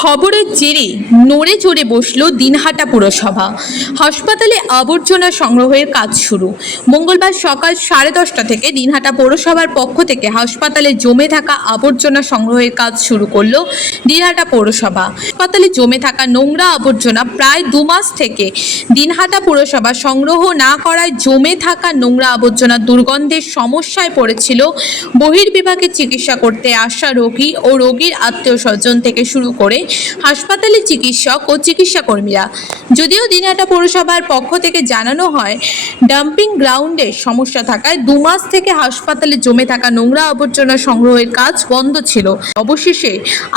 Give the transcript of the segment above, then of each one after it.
খবরের জেরে নড়ে চড়ে বসল দিনহাটা পুরসভা। হাসপাতালে আবর্জনা সংগ্রহের কাজ শুরু। মঙ্গলবার সকাল 10:30 থেকে দিনহাটা পৌরসভার পক্ষ থেকে হাসপাতালে জমে থাকা আবর্জনা সংগ্রহের কাজ শুরু করল দিনহাটা পৌরসভা। হাসপাতালে জমে থাকা নোংরা আবর্জনা প্রায় 2 মাস থেকে দিনহাটা পুরসভা সংগ্রহ না করায় জমে থাকা নোংরা আবর্জনার দুর্গন্ধের সমস্যায় পড়েছিল বহির্বিভাগে চিকিৎসা করতে আসা রোগী ও রোগীর আত্মীয় স্বজন থেকে শুরু করে হাসপাতালে চিকিৎসক ও চিকিৎসা কর্মীরা। যদিও দিনহাটা পৌরসভার পক্ষ থেকে জানানো হয়, ডাম্পিং গ্রাউন্ডের সমস্যা থাকায় 2 মাস থেকে হাসপাতালে জমে থাকা নোংরা আবর্জনা সংগ্রহের কাজ বন্ধ ছিল। অবশেষে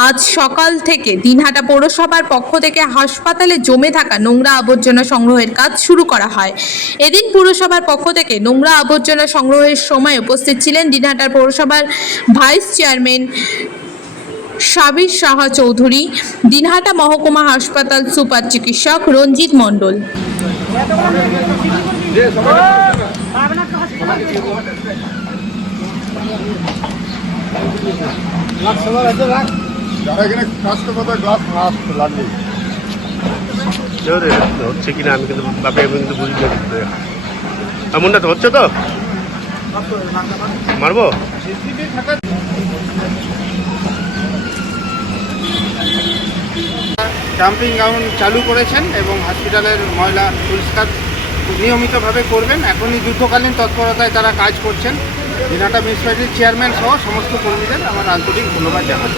আজ সকাল থেকে দিনহাটা পৌরসভার পক্ষ থেকে হাসপাতালে জমে থাকা নোংরা আবর্জনা সংগ্রহের কাজ শুরু করা হয়। এদিন পুরসভার পক্ষ থেকে নোংরা আবর্জনা সংগ্রহের সময় উপস্থিত ছিলেন দিনহাটা পৌরসভার ভাইস চেয়ারম্যান সাবির সাহা চৌধুরী, দিনহাটা মহকুমা হাসপাতাল সুপার চিকিৎসক রঞ্জিত মণ্ডল। হচ্ছে কিনা আমি কিন্তু বুঝি এমনটা তো হচ্ছে তো মারবো। ডাম্পিং গ্রাউন্ড চালু করেছেন এবং হসপিটালের ময়লা পরিষ্কার নিয়মিতভাবে করবেন। এখনই যুদ্ধকালীন তৎপরতায় তারা কাজ করছেন। দিনহাটা মিউনিসিপ্যালিটির চেয়ারম্যান সহ সমস্ত কর্মীদের আমার আন্তরিক ধন্যবাদ জানাই।